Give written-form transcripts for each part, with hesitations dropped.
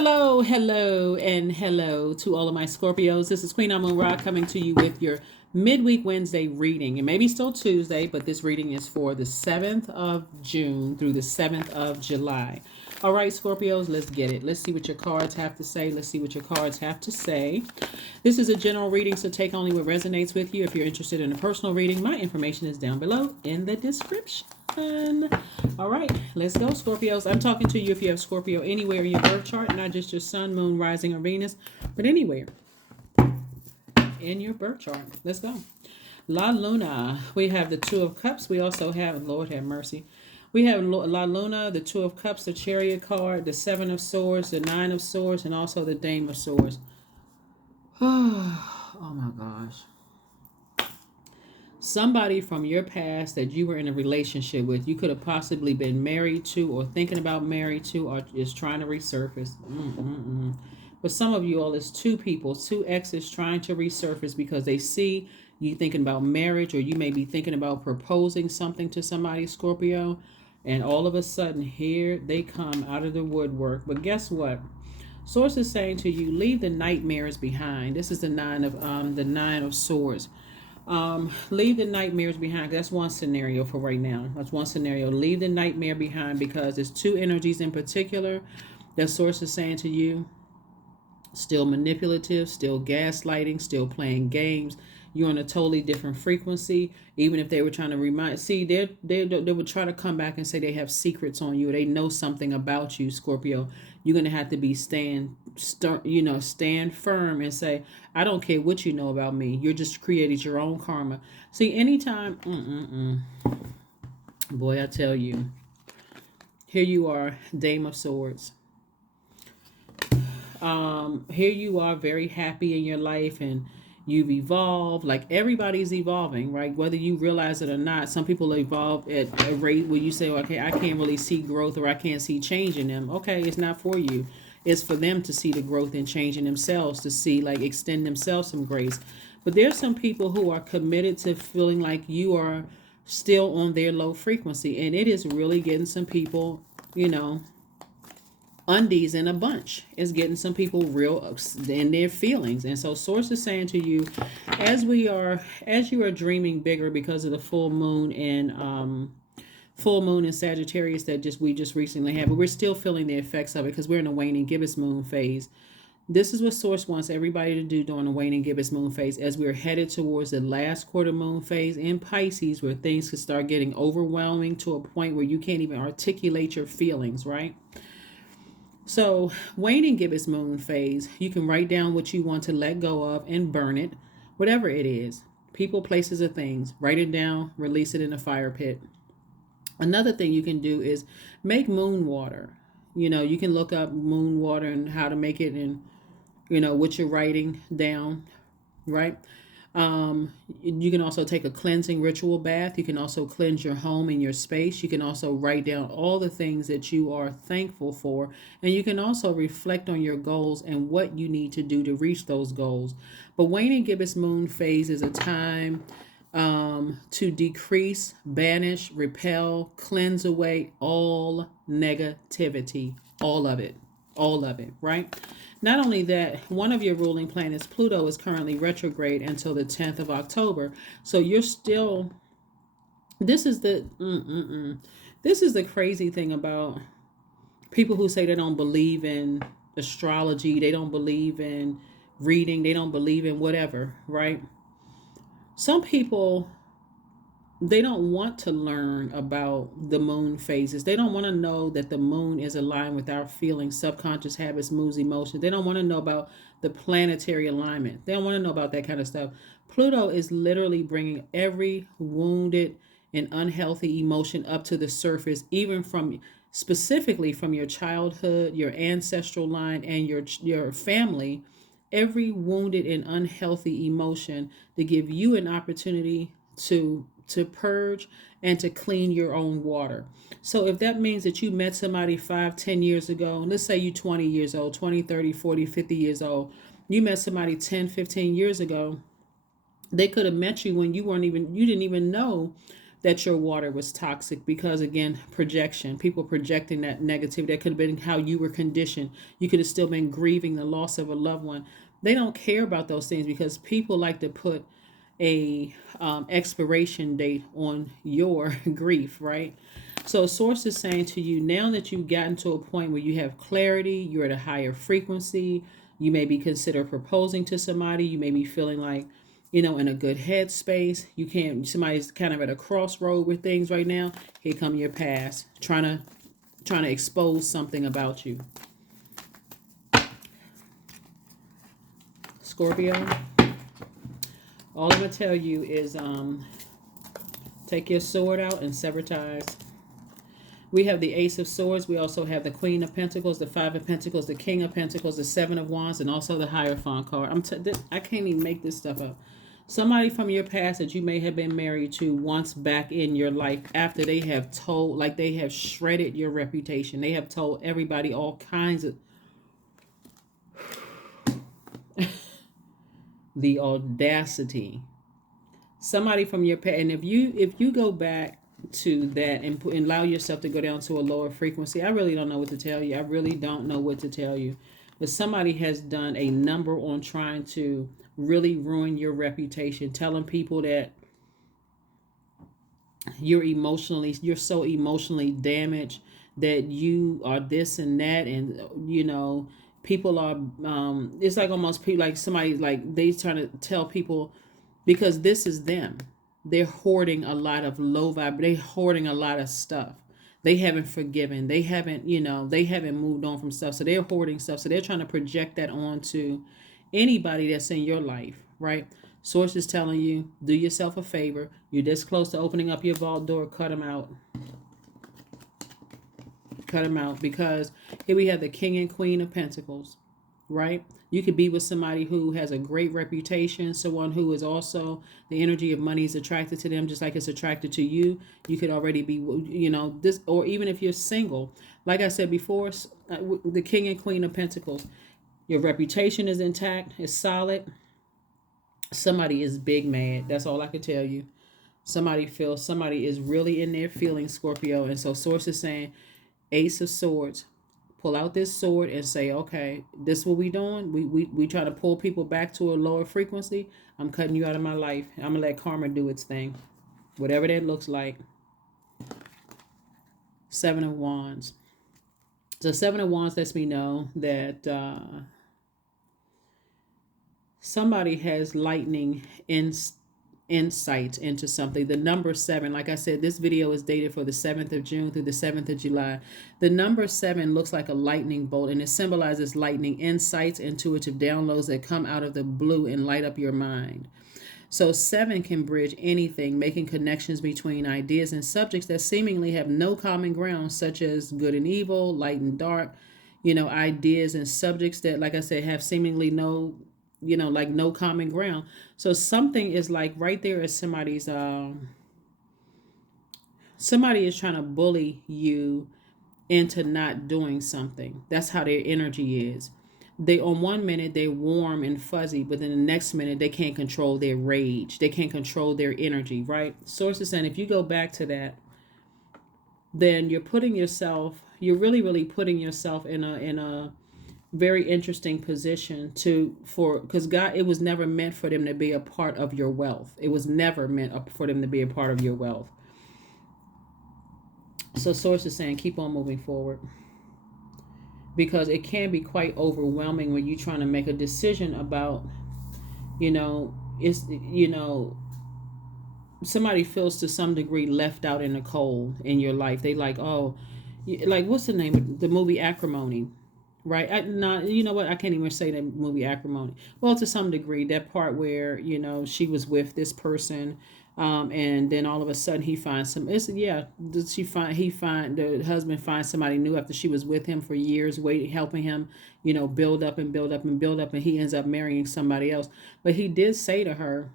Hello, hello, and hello to all of my Scorpios. This is Queen Amun Ra coming to you with your midweek Wednesday reading. It may be still Tuesday, but this reading is for the 7th of June through the 7th of July. All right, Scorpios, let's get it. Let's see what your cards have to say. Let's see what your cards have to say. This is a general reading, so take only what resonates with you. If you're interested in a personal reading, my information is down below in the description. All right, let's go, Scorpios. I'm talking to you if you have Scorpio anywhere in your birth chart, not just your sun, moon, rising, or Venus, but anywhere in your birth chart. Let's go. La Luna. We have the Two of Cups. We also have, Lord have mercy. We have La Luna, the Two of Cups, the Chariot card, the Seven of Swords, the Nine of Swords, and also the Dame of Swords. Oh my gosh. Somebody from your past that you were in a relationship with, you could have possibly been married to or thinking about married to or just trying to resurface. But some of you all, it's two people, two exes trying to resurface because they see you thinking about marriage, or you may be thinking about proposing something to somebody, Scorpio, and all of a sudden here they come out of the woodwork. But guess what? Source is saying to you, leave the nightmares behind. This is the nine of swords. Leave the nightmares behind. That's one scenario for right now. That's one scenario. Leave the nightmare behind because there's two energies in particular that source is saying to you. Still manipulative, still gaslighting, still playing games. You're on a totally different frequency. Even if they were trying to remind, see, they would try to come back and say they have secrets on you. They know something about you, Scorpio. You're gonna have to be stand firm and say, I don't care what you know about me. You're just created your own karma. See, anytime, boy, I tell you, here you are, Dame of Swords. Here you are, very happy in your life, and you've evolved. Like, everybody's evolving, right? Whether you realize it or not. Some people evolve at a rate where you say, okay, I can't really see growth, or I can't see change in them. Okay, it's not for you. It's for them to see the growth and change in themselves, to see, like, extend themselves some grace. But there's some people who are committed to feeling like you are still on their low frequency, and it is really getting some people, undies in a bunch. Is getting some people real in their feelings. And so source is saying to you, as you are dreaming bigger because of the full moon in Sagittarius that we just recently had, but we're still feeling the effects of it because we're in a waning gibbous moon phase. This is what source wants everybody to do during the waning gibbous moon phase, as we're headed towards the last quarter moon phase in Pisces, where things could start getting overwhelming to a point where you can't even articulate your feelings, right? So, waning gibbous moon phase, you can write down what you want to let go of and burn it, whatever it is. People, places, or things. Write it down, release it in a fire pit. Another thing you can do is make moon water. You can look up moon water and how to make it, and, what you're writing down, right? You can also take a cleansing ritual bath. You can also cleanse your home and your space. You can also write down all the things that you are thankful for. And you can also reflect on your goals and what you need to do to reach those goals. But waning gibbous moon phase is a time to decrease, banish, repel, cleanse away all negativity. All of it, right? Not only that, one of your ruling planets, Pluto, is currently retrograde until the 10th of October. So you're still, this is the crazy thing about people who say they don't believe in astrology, they don't believe in reading, they don't believe in whatever, right? Some people, they don't want to learn about the moon phases. They don't want to know that the moon is aligned with our feelings, subconscious habits, moods, emotions. They don't want to know about the planetary alignment. They don't want to know about that kind of stuff. Pluto is literally bringing every wounded and unhealthy emotion up to the surface, even specifically from your childhood, your ancestral line, and your family. Every wounded and unhealthy emotion, to give you an opportunity to purge and to clean your own water. So if that means that you met somebody 5-10 years ago, let's say you 20 years old, 20, 30, 40, 50 years old, you met somebody 10, 15 years ago, they could have met you when you didn't even know that your water was toxic because, again, projection, people projecting that negativity. That could have been how you were conditioned. You could have still been grieving the loss of a loved one. They don't care about those things because people like to put a expiration date on your grief, right? So source is saying to you, now that you've gotten to a point where you have clarity, you're at a higher frequency, you may be considered proposing to somebody, you may be feeling like, in a good headspace. You can't, somebody's kind of at a crossroad with things right now. Here come your past, trying to expose something about you. Scorpio, all I'm gonna tell you is take your sword out and sever ties. We have the Ace of Swords. We also have the Queen of Pentacles, the Five of Pentacles, the King of Pentacles, the Seven of Wands, and also the Hierophant card. I can't even make this stuff up. Somebody from your past that you may have been married to once back in your life, after they have told, like they have shredded your reputation. They have told everybody all kinds of the audacity. Somebody from your past, and if you go back to that and allow yourself to go down to a lower frequency, I really don't know what to tell you. I really don't know what to tell you. But somebody has done a number on trying to really ruin your reputation, telling people that you're so emotionally damaged, that you are this and that, and people are it's like almost people, like somebody, like they trying to tell people, because this is them. They're hoarding a lot of low vibe. They're hoarding a lot of stuff. They haven't forgiven. They haven't, they haven't moved on from stuff. So they're hoarding stuff. So they're trying to project that onto anybody that's in your life, right? Source is telling you, do yourself a favor. You're this close to opening up your vault door. Cut them out. Cut them out, because here we have the King and Queen of Pentacles, right? You could be with somebody who has a great reputation, someone who is also, the energy of money is attracted to them just like it's attracted to you. You could already be, this, or even if you're single, like I said before, the King and Queen of Pentacles, your reputation is intact, it's solid. Somebody is big mad. That's all I can tell you. Somebody is really in their feelings, Scorpio. And so source is saying, Ace of Swords, pull out this sword and say, okay, this is what we doing. We try to pull people back to a lower frequency. I'm cutting you out of my life. I'm gonna let karma do its thing, whatever that looks like. Seven of Wands. So Seven of Wands lets me know that somebody has lightning insight into something. The number 7, like I said, this video is dated for the 7th of June through the 7th of July. The number 7 looks like a lightning bolt, and it symbolizes lightning insights, intuitive downloads that come out of the blue and light up your mind. So 7 can bridge anything, making connections between ideas and subjects that seemingly have no common ground, such as good and evil, light and dark, ideas and subjects that, like I said, have seemingly no common ground. So something is like right there is somebody is trying to bully you into not doing something. That's how their energy is. They, on one minute they're warm and fuzzy, but then the next minute they can't control their rage. They can't control their energy, right? Source is saying, if you go back to that, then you're really, really putting yourself in a very interesting position because God, it was never meant for them to be a part of your wealth. It was never meant for them to be a part of your wealth. So source is saying, keep on moving forward, because it can be quite overwhelming when you're trying to make a decision about, somebody feels to some degree left out in the cold in your life. They like, oh, like, what's the name of the movie Acrimony? Right. You know what? I can't even say that movie Acrimony. Well, to some degree, that part where, she was with this person, and then all of a sudden he finds the husband finds somebody new after she was with him for years, helping him, build up and build up and build up, and he ends up marrying somebody else. But he did say to her,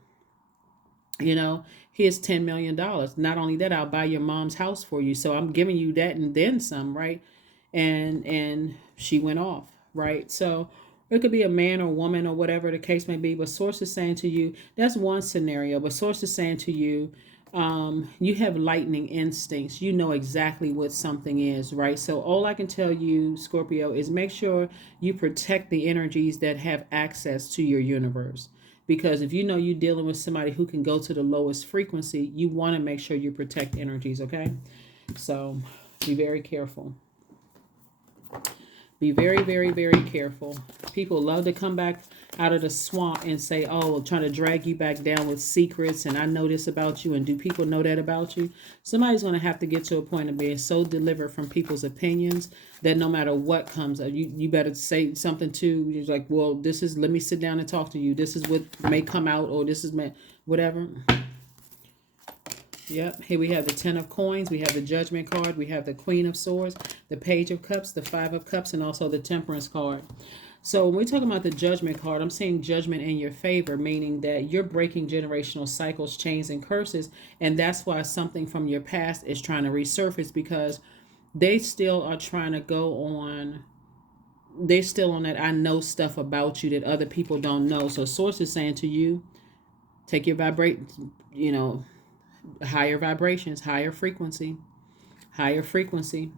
here's $10 million. Not only that, I'll buy your mom's house for you. So I'm giving you that and then some, right? And she went off, right? So it could be a man or woman or whatever the case may be, but source is saying to you, that's one scenario, but source is saying to you, You have lightning instincts. You know exactly what something is, right? So all I can tell you, Scorpio, is make sure you protect the energies that have access to your universe. Because if you know you're dealing with somebody who can go to the lowest frequency, you want to make sure you protect energies, okay? So be very careful. Be very, very, very careful. People love to come back out of the swamp and say, oh, trying to drag you back down with secrets. And I know this about you. And do people know that about you? Somebody's going to have to get to a point of being so delivered from people's opinions that no matter what comes up, you better say something to, you're like, well, this is, let me sit down and talk to you. This is what may come out, or this is whatever. Yep. Here we have the 10 of coins. We have the judgment card. We have the Queen of Swords, the Page of Cups, the 5 of Cups, and also the Temperance card. So when we're talking about the judgment card, I'm saying judgment in your favor, meaning that you're breaking generational cycles, chains, and curses. And that's why something from your past is trying to resurface, because they still are trying to go on. They're still on that I know stuff about you that other people don't know. So Source is saying to you, take your higher vibrations, higher frequency, higher frequency.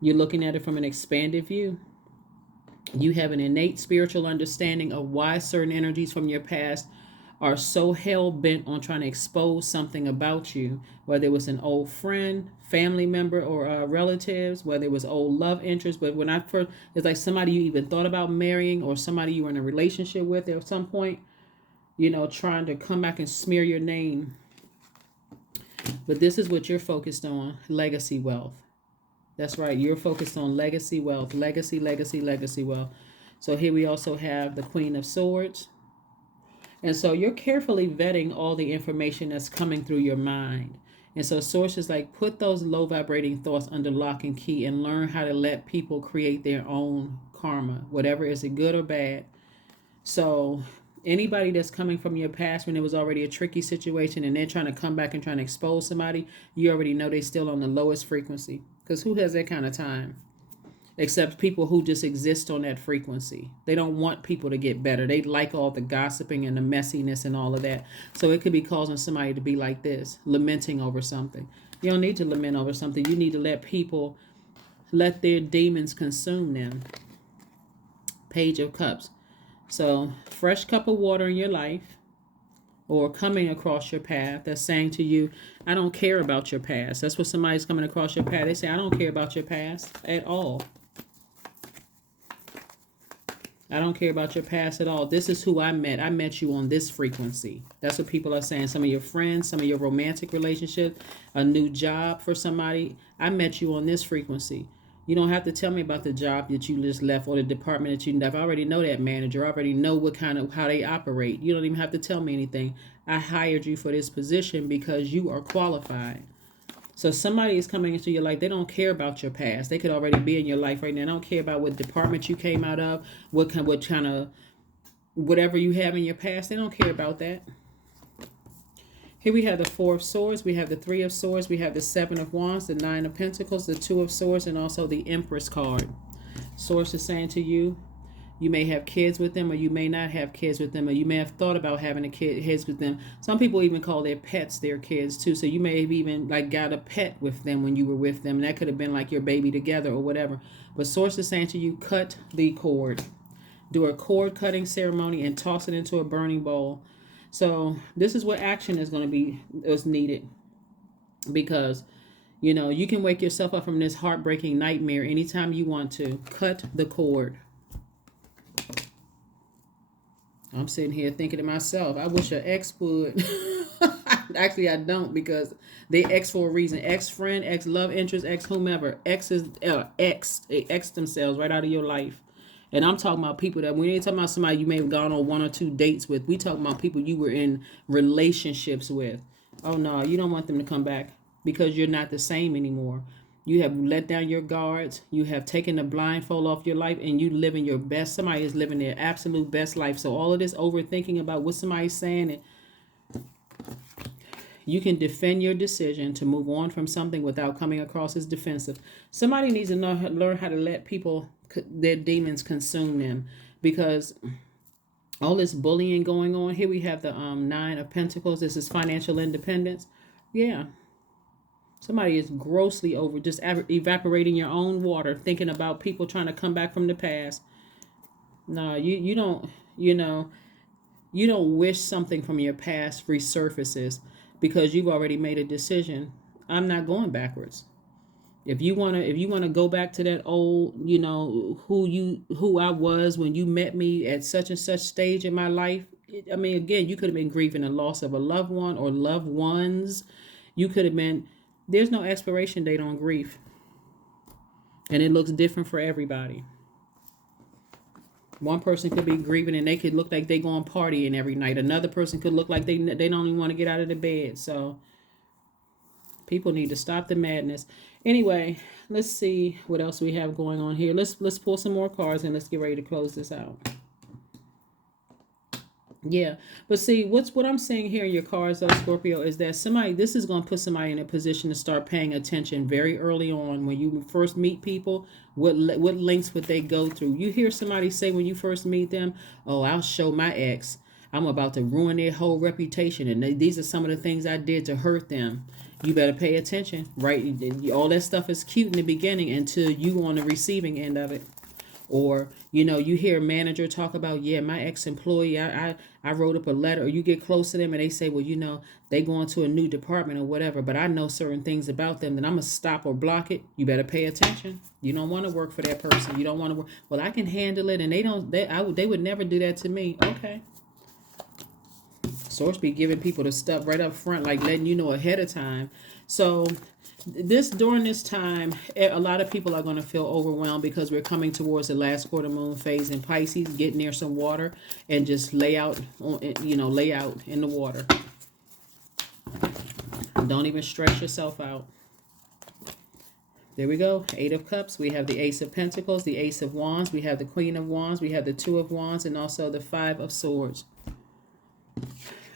You're looking at it from an expanded view. You have an innate spiritual understanding of why certain energies from your past are so hell-bent on trying to expose something about you, whether it was an old friend, family member, or relatives, whether it was old love interest. But when I first, it's like somebody you even thought about marrying, or somebody you were in a relationship with at some point, trying to come back and smear your name. But this is what you're focused on: legacy wealth. That's right. You're focused on legacy wealth, legacy, legacy, legacy wealth. So here we also have the Queen of Swords. And so you're carefully vetting all the information that's coming through your mind. And so Source is like, put those low vibrating thoughts under lock and key and learn how to let people create their own karma, whatever, is it good or bad. So anybody that's coming from your past when it was already a tricky situation and they're trying to come back and trying to expose somebody, you already know they're still on the lowest frequency. Because who has that kind of time? Except people who just exist on that frequency. They don't want people to get better. They like all the gossiping and the messiness and all of that. So it could be causing somebody to be like this, lamenting over something. You don't need to lament over something. You need to let people, let their demons consume them. Page of Cups. So fresh cup of water in your life, or coming across your path, that's saying to you, I don't care about your past. That's what somebody's coming across your path. They say, I don't care about your past at all. I don't care about your past at all. This is who I met. I met you on this frequency. That's what people are saying. Some of your friends, some of your romantic relationships, a new job for somebody. I met you on this frequency. You don't have to tell me about the job that you just left or the department that you left. I already know that manager. I already know how they operate. You don't even have to tell me anything. I hired you for this position because you are qualified. So somebody is coming into your life. They don't care about your past. They could already be in your life right now. They don't care about what department you came out of, what kind of, whatever you have in your past. They don't care about that. Here we have the 4 of Swords. We have the 3 of Swords. We have the 7 of Wands, the 9 of Pentacles, the 2 of Swords, and also the Empress card. Source is saying to you, you may have kids with them, or you may not have kids with them, or you may have thought about having kids with them. Some people even call their pets their kids too. So you may have even got a pet with them when you were with them. And that could have been like your baby together or whatever. But Source is saying to you, cut the cord. Do a cord cutting ceremony and toss it into a burning bowl. So this is what action is needed, because you can wake yourself up from this heartbreaking nightmare anytime you want to. Cut the cord. I'm sitting here thinking to myself, I wish an ex would. Actually, I don't, because they ex for a reason. Ex-friend, ex-love interest, ex-whomever. Ex themselves right out of your life. And I'm talking about people that, we ain't talking about somebody you may have gone on 1 or 2 dates with. We talking about people you were in relationships with. Oh, no, you don't want them to come back, because you're not the same anymore. You have let down your guards. You have taken the blindfold off your life, and you living your best. Somebody is living their absolute best life. So all of this overthinking about what somebody's saying, you can defend your decision to move on from something without coming across as defensive. Somebody needs to learn how to let people, their demons, consume them, because All this bullying going on. Here we have the Nine of Pentacles. This is financial independence. Yeah. Somebody is grossly over just evaporating your own water, thinking about people trying to come back from the past. No, you don't, you know, you don't wish something from your past resurfaces because you've already made a decision. I'm not going backwards. If you wanna go back to that old, who I was when you met me at such and such stage in my life. I mean, again, you could have been grieving the loss of a loved one or loved ones. You could have been. There's no expiration date on grief, and it looks different for everybody. One person could be grieving and they could look like they going partying every night. Another person could look like they don't even want to get out of the bed. So people need to stop the madness. Anyway, let's see what else we have going on here. Let's pull some more cards and let's get ready to close this out. Yeah, but see, what I'm saying here in your cards, though, Scorpio, is that this is going to put somebody in a position to start paying attention very early on when you first meet people. What lengths would they go through? You hear somebody say when you first meet them, "Oh, I'll show my ex. I'm about to ruin their whole reputation, and these are some of the things I did to hurt them." You better pay attention, right? All that stuff is cute in the beginning until you on the receiving end of it. Or, you hear a manager talk about, yeah, my ex-employee, I wrote up a letter, or you get close to them and they say, well, they going to a new department or whatever, but I know certain things about them that I'm going to stop or block it. You better pay attention. You don't want to work for that person. You don't want to work. Well, I can handle it, and they would never do that to me. Okay. Source be giving people the stuff right up front, like letting you know ahead of time. So during this time, a lot of people are going to feel overwhelmed because we're coming towards the last quarter moon phase in Pisces. Get near some water and just lay out in the water. Don't even stress yourself out. There we go. Eight of Cups. We have the Ace of Pentacles, the Ace of Wands. We have the Queen of Wands. We have the Two of Wands, and also the Five of Swords.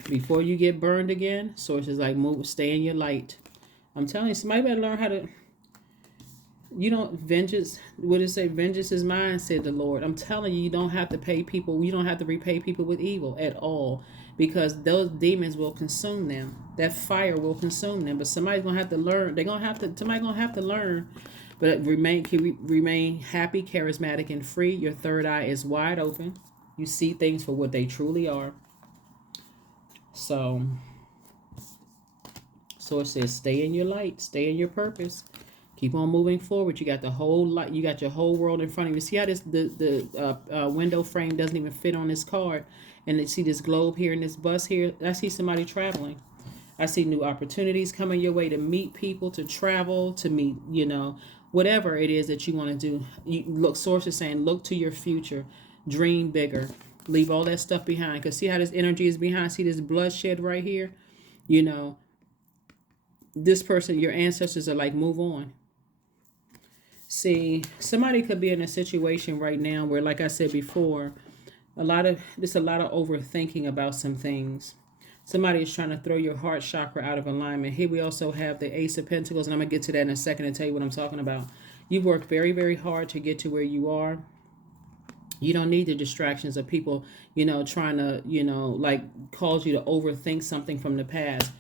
Before you get burned again, Source is like, stay in your light. I'm telling you, somebody better learn how to, vengeance, what did it say? Vengeance is mine, said the Lord. I'm telling you, you don't have to pay people, you don't have to repay people with evil at all, because those demons will consume them. That fire will consume them. But somebody's going to have to learn. Somebody's going to have to learn. But remain happy, charismatic, and free. Your third eye is wide open. You see things for what they truly are. So it says, stay in your light, stay in your purpose, keep on moving forward. You got the whole light, you got your whole world in front of you. See how the window frame doesn't even fit on this card, and you see this globe here and this bus here. I see somebody traveling. I see new opportunities coming your way to meet people, to travel, to meet, whatever it is that you want to do. Source is saying, look to your future, dream bigger. Leave all that stuff behind. Because see how this energy is behind? See this bloodshed right here? This person, your ancestors are like, move on. See, somebody could be in a situation right now where, like I said before, there's a lot of overthinking about some things. Somebody is trying to throw your heart chakra out of alignment. Here we also have the Ace of Pentacles, and I'm going to get to that in a second and tell you what I'm talking about. You've worked very, very hard to get to where you are. You don't need the distractions of people, trying to, like cause you to overthink something from the past.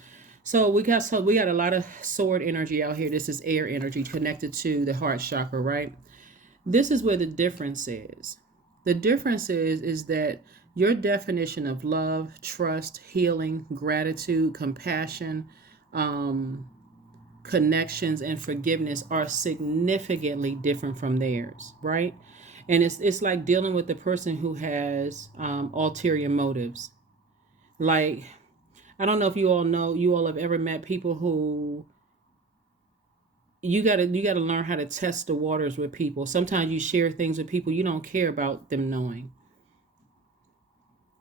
So we got a lot of sword energy out here. This is air energy connected to the heart chakra, right? This is where the difference is. The difference is that your definition of love, trust, healing, gratitude, compassion, connections, and forgiveness are significantly different from theirs, right? And it's like dealing with the person who has ulterior motives. Like, I don't know if you all have ever met people who you gotta learn how to test the waters with people. Sometimes you share things with people you don't care about them knowing.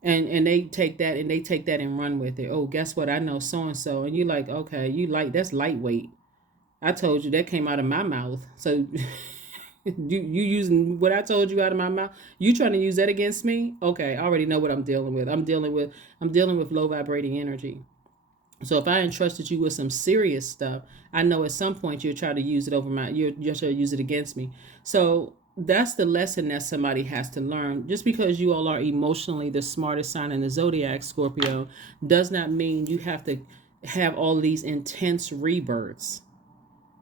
And they take that and run with it. Oh, guess what? I know so and so. And you're like, okay, that's lightweight. I told you that came out of my mouth. So you using what I told you out of my mouth? You trying to use that against me? Okay, I already know what I'm dealing with. I'm dealing with low vibrating energy. So if I entrusted you with some serious stuff, I know at some point you'll try to use it you'll try to use it against me. So that's the lesson that somebody has to learn. Just because you all are emotionally the smartest sign in the zodiac, Scorpio, does not mean you have to have all these intense rebirths.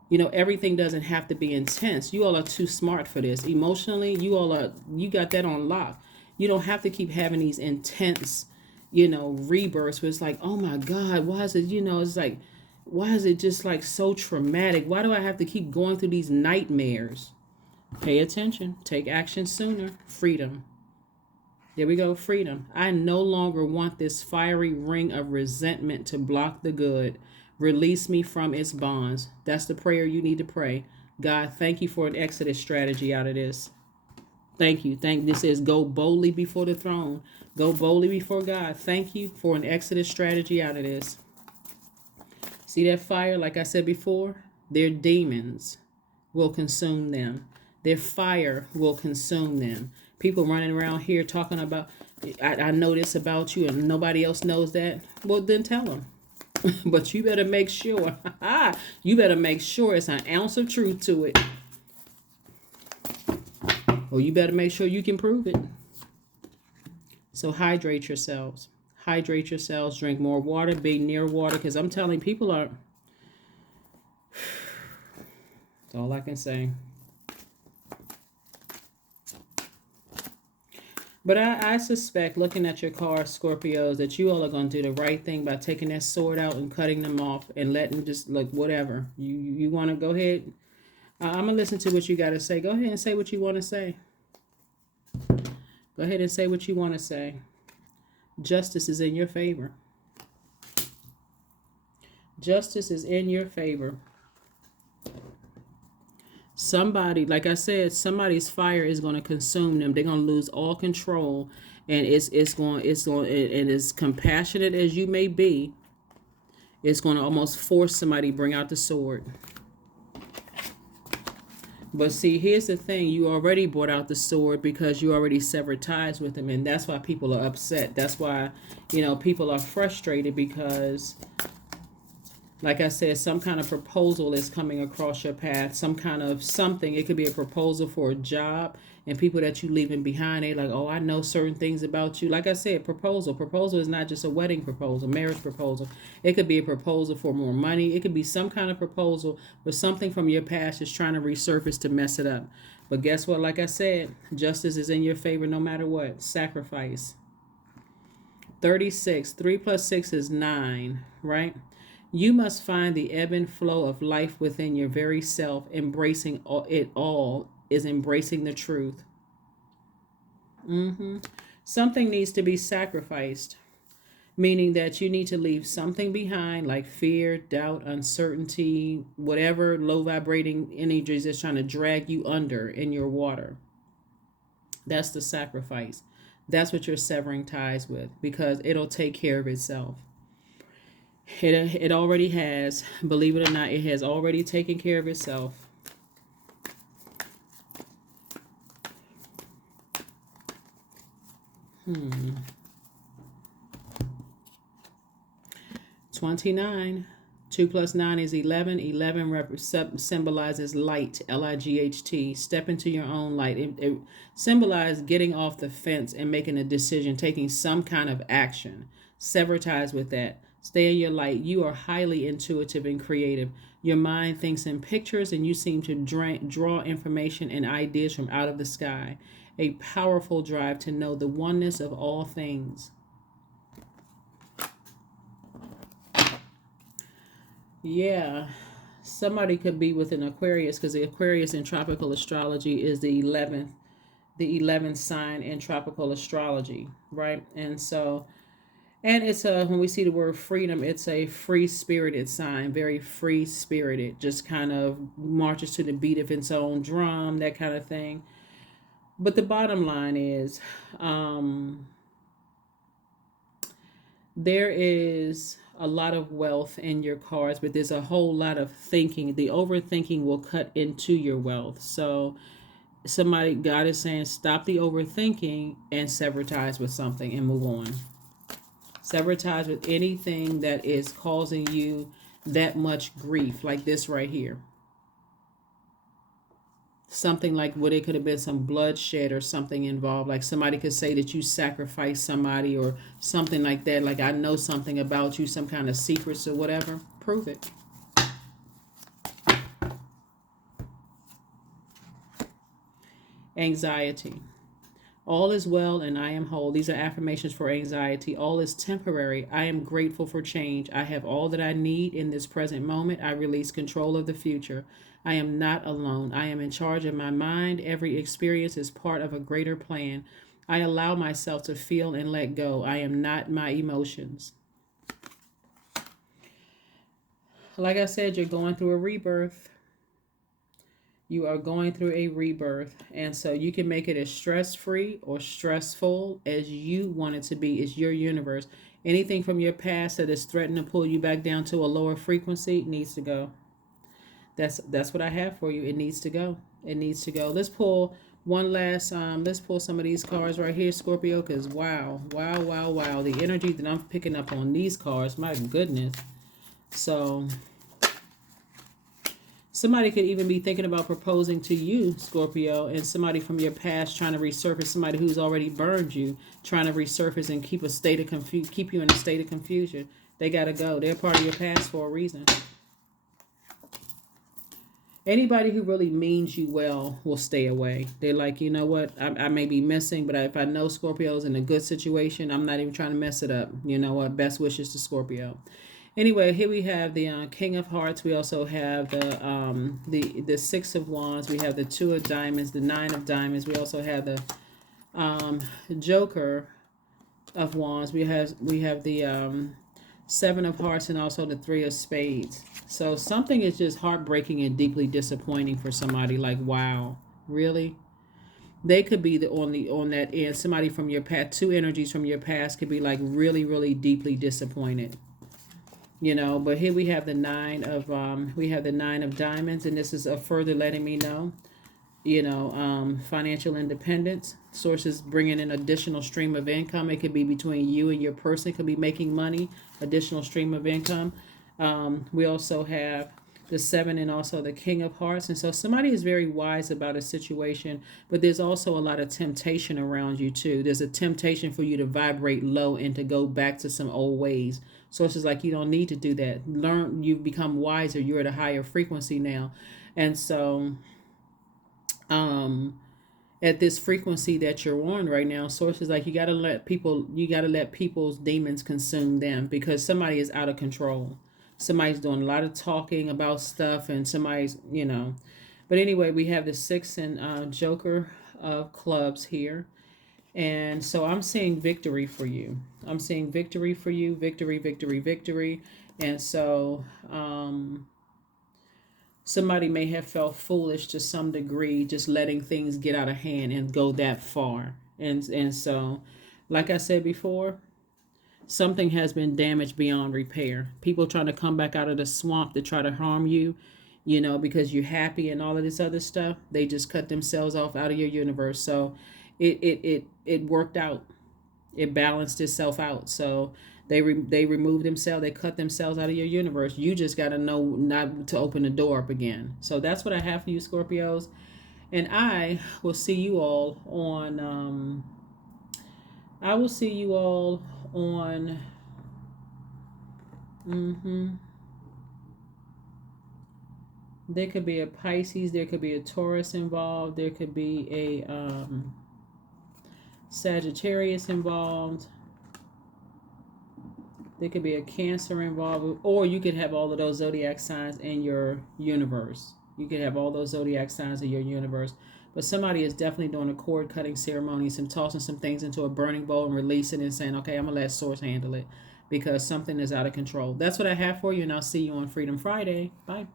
You know, everything doesn't have to be intense. You all are too smart for this. Emotionally, you got that on lock. You don't have to keep having these intense, rebirths where it's like, oh my God, why is it, it's like, why is it just like so traumatic? Why do I have to keep going through these nightmares? Pay attention. Take action sooner. Freedom. There we go. Freedom. I no longer want this fiery ring of resentment to block the good. Release me from its bonds. That's the prayer you need to pray. God, thank you for an exodus strategy out of this. Thank you. This is go boldly before the throne. Go boldly before God. Thank you for an exodus strategy out of this. See that fire? Like I said before, their demons will consume them. Their fire will consume them. People running around here talking about, I know this about you and nobody else knows that. Well, then tell them. But you better make sure. You better make sure it's an ounce of truth to it. Well, you better make sure you can prove it. So hydrate yourselves. Hydrate yourselves. Drink more water. Be near water. Because I'm telling you, people are... That's all I can say. But I suspect, looking at your cards, Scorpios, that you all are going to do the right thing by taking that sword out and cutting them off and letting just, like, whatever. You want to go ahead? I'm going to listen to what you got to say. Go ahead and say what you want to say. Go ahead and say what you want to say. Justice is in your favor. Justice is in your favor. Somebody, like I said, somebody's fire is going to consume them. They're going to lose all control, and it's going, and as compassionate as you may be, it's going to almost force somebody to bring out the sword. But see, here's the thing: you already brought out the sword because you already severed ties with them, and that's why people are upset. That's why, people are frustrated because, like I said, some kind of proposal is coming across your path. Some kind of something. It could be a proposal for a job, and people that you leaving behind, they like, oh, I know certain things about you. Like I said, proposal. Proposal is not just a wedding proposal, marriage proposal. It could be a proposal for more money. It could be some kind of proposal, but something from your past is trying to resurface to mess it up. But guess what? Like I said, justice is in your favor no matter what. Sacrifice. 36. 3 plus 6 is 9, right? You must find the ebb and flow of life within your very self. Embracing it all is embracing the truth. Something needs to be sacrificed, meaning that you need to leave something behind, like fear, doubt, uncertainty, whatever low vibrating energies that's trying to drag you under in your water. That's the sacrifice. That's what you're severing ties with, because it'll take care of itself. It already has. Believe it or not, it has already taken care of itself. Hmm. 29. 2 plus 9 is 11. 11 symbolizes light, Light. Step into your own light. It symbolizes getting off the fence and making a decision, taking some kind of action. Sever ties with that. Stay in your light. You are highly intuitive and creative. Your mind thinks in pictures, and you seem to draw information and ideas from out of the sky. A powerful drive to know the oneness of all things. Yeah, somebody could be with an Aquarius, because the Aquarius in tropical astrology is the 11th sign in tropical astrology, right? And so, and it's when we see the word freedom, it's a free-spirited sign, very free-spirited, just kind of marches to the beat of its own drum, that kind of thing. But the bottom line is, there is a lot of wealth in your cards, but there's a whole lot of thinking. The overthinking will cut into your wealth. So God is saying, stop the overthinking and sever ties with something and move on. Sever ties with anything that is causing you that much grief, like this right here. Something like where there could have been some bloodshed or something involved. Like somebody could say that you sacrificed somebody or something like that. Like, I know something about you, some kind of secrets or whatever. Prove it. Anxiety. All is well and I am whole. These are affirmations for anxiety. All is temporary. I am grateful for change. I have all that I need in this present moment. I release control of the future. I am not alone. I am in charge of my mind. Every experience is part of a greater plan. I allow myself to feel and let go. I am not my emotions. Like I said, you're going through a rebirth. You are going through a rebirth, and so you can make it as stress-free or stressful as you want it to be. It's your universe. Anything from your past that is threatening to pull you back down to a lower frequency needs to go. That's what I have for you. It needs to go. It needs to go. Let's pull one last let's pull some of these cards right here, Scorpio, because wow, wow, wow, wow, the energy that I'm picking up on these cards, my goodness. So somebody could even be thinking about proposing to you, Scorpio, and somebody from your past trying to resurface, somebody who's already burned you, trying to resurface and keep you in a state of confusion. They gotta go. They're part of your past for a reason. Anybody who really means you well will stay away. They're like, you know what, I may be missing, but if I know Scorpio's in a good situation, I'm not even trying to mess it up. You know what? Best wishes to Scorpio. Anyway, here we have the King of Hearts. We also have the Six of Wands. We have the Two of Diamonds, the Nine of Diamonds. We also have the Joker of Wands. We have the Seven of Hearts and also the Three of Spades. So something is just heartbreaking and deeply disappointing for somebody. Like, wow, really? They could be on that end. Somebody from your past, two energies from your past could be like really, really deeply disappointed. You know, but here we have the nine of diamonds, and this is a further letting me know, you know, financial independence. Sources bringing in additional stream of income. It could be between you and your person. Could be making money, additional stream of income. We also have the Seven and also the King of Hearts, and so somebody is very wise about a situation, but there's also a lot of temptation around you too. There's a temptation for you to vibrate low and to go back to some old ways. So it's just like, you don't need to do that. Learn, you've become wiser. You're at a higher frequency now. And so at this frequency that you're on right now, sources like, you got to let people's demons consume them, because somebody is out of control. Somebody's doing a lot of talking about stuff, and somebody's, you know. But anyway, we have the Six and Joker of Clubs here. And so I'm seeing victory for you. I'm seeing victory for you. Victory, victory, victory. And so somebody may have felt foolish to some degree, just letting things get out of hand and go that far. And so, like I said before, something has been damaged beyond repair. People trying to come back out of the swamp to try to harm you, you know, because you're happy and all of this other stuff. They just cut themselves off out of your universe. So it worked out. It balanced itself out. So they removed themselves. They cut themselves out of your universe. You just got to know not to open the door up again. So that's what I have for you, Scorpios. And I will see you all on. I will see you all on. There could be a Pisces. There could be a Taurus involved. There could be a Sagittarius involved. There could be a Cancer involved, or you could have all of those zodiac signs in your universe. You could have all those zodiac signs in your universe. But somebody is definitely doing a cord cutting ceremony, some tossing some things into a burning bowl and releasing it and saying, okay, I'm going to let Source handle it because something is out of control. That's what I have for you, and I'll see you on Freedom Friday. Bye.